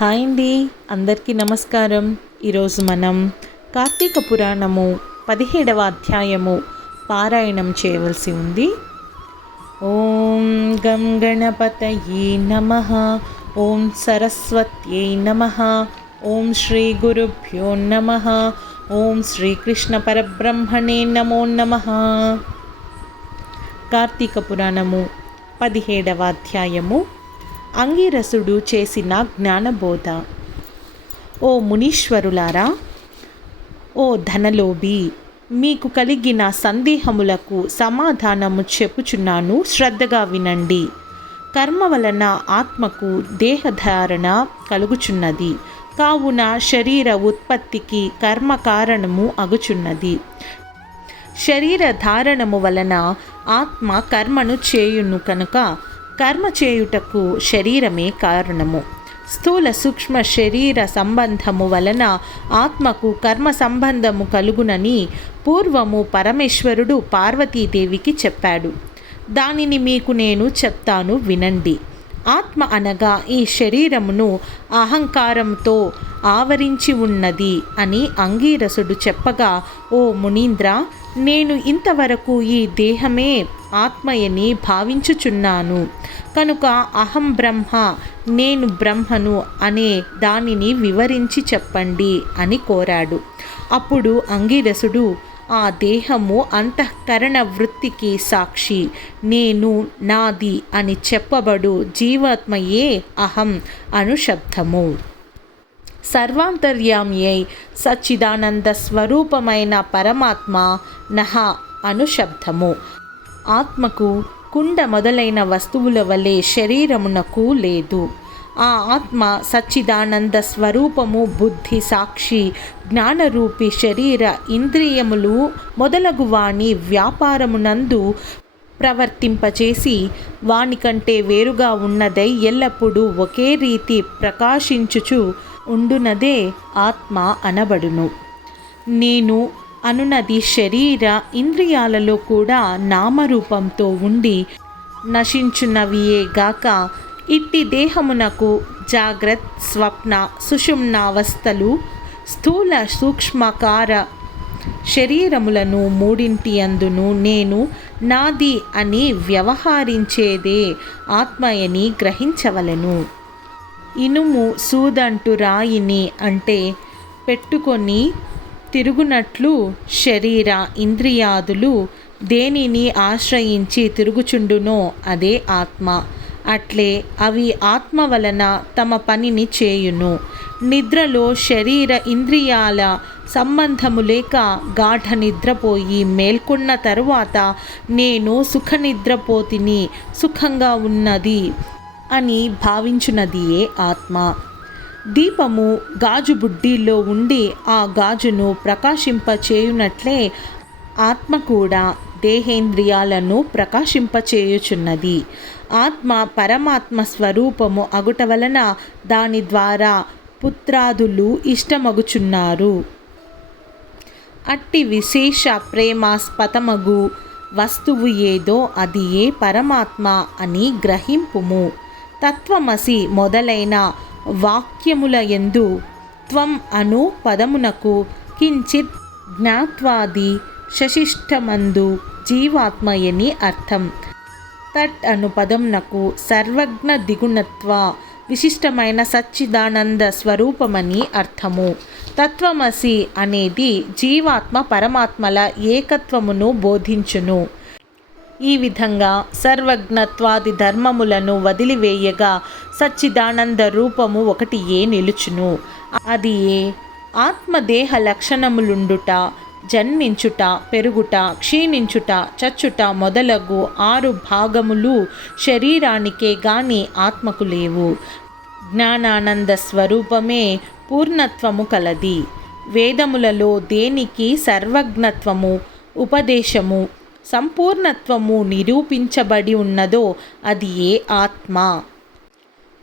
Hi అండి. అందరికీ నమస్కారం. ఈరోజు మనం కార్తీక పురాణము పదిహేడవ అధ్యాయము పారాయణం చేయవలసి ఉంది. ఓం గం గణపతయే నమ. ఓం సరస్వత్యై నమ. ఓం శ్రీ గురుభ్యో నమ. ఓం శ్రీకృష్ణ పరబ్రహ్మణే నమో నమ. కార్తీక పురాణము పదిహేడవ అధ్యాయము అంగీరసుడు చేసిన జ్ఞానబోధ. ఓ మునీశ్వరులారా ఓ ధనలోభి మీకు కలిగిన సందేహములకు సమాధానము చెప్పుచున్నాను. శ్రద్ధగా వినండి. కర్మ వలన ఆత్మకు దేహధారణ కలుగుచున్నది. కావున శరీర ఉత్పత్తికి కర్మ కారణము అగుచున్నది. శరీర ధారణము వలన ఆత్మ కర్మను చేయును కనుక కర్మ చేయుటకు శరీరమే కారణము. స్థూల సూక్ష్మ శరీర సంబంధము వలన ఆత్మకు కర్మ సంబంధము కలుగునని పూర్వము పరమేశ్వరుడు పార్వతీదేవికి చెప్పాడు. దానిని మీకు నేను చెప్తాను వినండి. ఆత్మ అనగా ఈ శరీరమును అహంకారంతో ఆవరించి ఉన్నది అని అంగీరసుడు చెప్పగా ఓ మునీంద్ర నేను ఇంతవరకు ఈ దేహమే ఆత్మయని భావించుచున్నాను. కనుక అహం బ్రహ్మ నేను బ్రహ్మను అనే దానిని వివరించి చెప్పండి అని కోరాడు. అప్పుడు అంగీరసుడు ఆ దేహము అంతఃకరణ వృత్తికి సాక్షి. నేను నాది అని చెప్పబడు జీవాత్మయే అహం అను శబ్దము సర్వాంతర్యామి అయి సచ్చిదానంద స్వరూపమైన పరమాత్మ నహ అను శబ్దము ఆత్మకు కుండ మొదలైన వస్తువుల వలె శరీరమునకు లేదు. ఆ ఆత్మ సచ్చిదానంద స్వరూపము బుద్ధి సాక్షి జ్ఞానరూపి శరీర ఇంద్రియములు మొదలగు వాణి వ్యాపారమునందు ప్రవర్తింపచేసి వానికంటే వేరుగా ఉన్నదై ఎల్లప్పుడూ ఒకే రీతి ప్రకాశించుచు ఉండునదే ఆత్మ అనబడును. నేను అనునది శరీర ఇంద్రియాలలో కూడా నామరూపంతో ఉండి నశించున్నవియే గాక ఇట్టి దేహమునకు జాగ్రత్ స్వప్న సుషుమ్నావస్థలు స్థూల సూక్ష్మకార శరీరములను మూడింటి అందును నేను నాది అని వ్యవహరించేదే ఆత్మయని గ్రహించవలెను. ఇనుము సూదంటు రాయిని అంటే పెట్టుకొని తిరుగునట్లు శరీర ఇంద్రియాదులు దేనిని ఆశ్రయించి తిరుగుచుండునో అదే ఆత్మ. అట్లే అవి ఆత్మ వలన తమ పనిని చేయును. నిద్రలో శరీర ఇంద్రియాల సంబంధము లేక గాఢ నిద్రపోయి మేల్కొన్న తరువాత నేను సుఖ నిద్రపోతిని సుఖంగా ఉన్నది అని భావించున్నదియే ఆత్మ. దీపము గాజు బుడ్డీలో ఉండి ఆ గాజును ప్రకాశింపచేయునట్లే ఆత్మ కూడా దేహేంద్రియాలను ప్రకాశింపచేయుచున్నది. ఆత్మ పరమాత్మ స్వరూపము అగుట వలన దాని ద్వారా పుత్రాదులు ఇష్టమగుచున్నారు. అట్టి విశేష ప్రేమాస్పదమగు వస్తువు ఏదో అది ఏ పరమాత్మ అని గ్రహింపుము. తత్వమసి మొదలైన వాక్యముల ఎందు త్వం అను పదమునకు కించిత్ జ్ఞాత్వాది శశిష్టమందు జీవాత్మయని అర్థం. తట్ అను పదంనకు సర్వజ్ఞ దిగుణత్వ విశిష్టమైన సచ్చిదానంద స్వరూపమని అర్థము. తత్వమసి అనేది జీవాత్మ పరమాత్మల ఏకత్వమును బోధించును. ఈ విధంగా సర్వజ్ఞత్వాది ధర్మములను వదిలివేయగా సచ్చిదానంద రూపము ఒకటి ఏ నిలుచును. అది ఏ? ఆత్మదేహ లక్షణములుండుట జన్మించుట పెరుగుట క్షీణించుట చచ్చుట మొదలగు ఆరు భాగములు శరీరానికే గాని ఆత్మకు లేవు. జ్ఞానానంద స్వరూపమే పూర్ణత్వము కలది. వేదములలో దేనికి సర్వజ్ఞత్వము ఉపదేశము సంపూర్ణత్వము నిరూపించబడి ఉన్నదో అది ఏ ఆత్మ?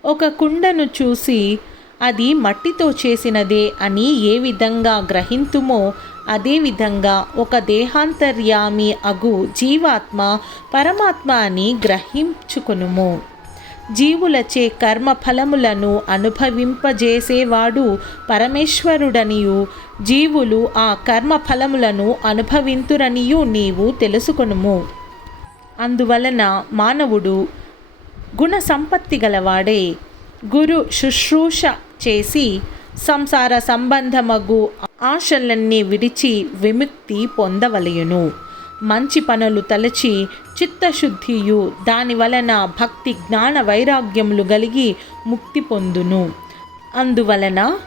ఒక కుండను చూసి అది మట్టితో చేసినదే అని ఏ విధంగా గ్రహింతుమో అదేవిధంగా ఒక దేహాంతర్యామి అగు జీవాత్మ పరమాత్మ అని గ్రహించుకునుము. జీవులచే కర్మ ఫలములను అనుభవింపజేసేవాడు పరమేశ్వరుడనియు. జీవులు ఆ కర్మ ఫలములను అనుభవింతురనియు నీవు తెలుసుకొనుము. అందువలన మానవుడు గుణ సంపత్తి గలవాడే. గురు శుశ్రూష చేసి సంసార సంబంధమగు ఆశలన్నీ విడిచి విముక్తి పొందవలయును మంచి పనులు తలచి చిత్తశుద్ధియు దాని వలన భక్తి జ్ఞాన వైరాగ్యములు కలిగి ముక్తి పొందును. అందువలన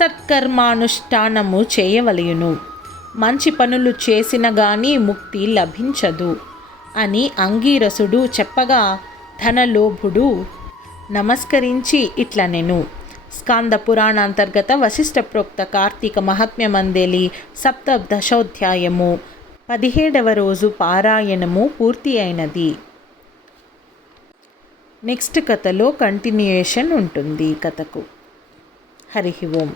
సత్కర్మానుష్ఠానము చేయవలయును మంచి పనులు చేసిన గాని ముక్తి లభించదు అని అంగీరసుడు చెప్పగా ధనలోభుడు నమస్కరించి ఇట్లనెను. స్కాంద పురాణాంతర్గత వశిష్ఠ ప్రోక్త కార్తీక మహాత్మ్యమందేలి సప్తదశోధ్యాయము. పదిహేడవ రోజు పారాయణము పూర్తి అయినది. నెక్స్ట్ కథలో కంటిన్యూయేషన్ ఉంటుంది కథకు. హరి ఓం.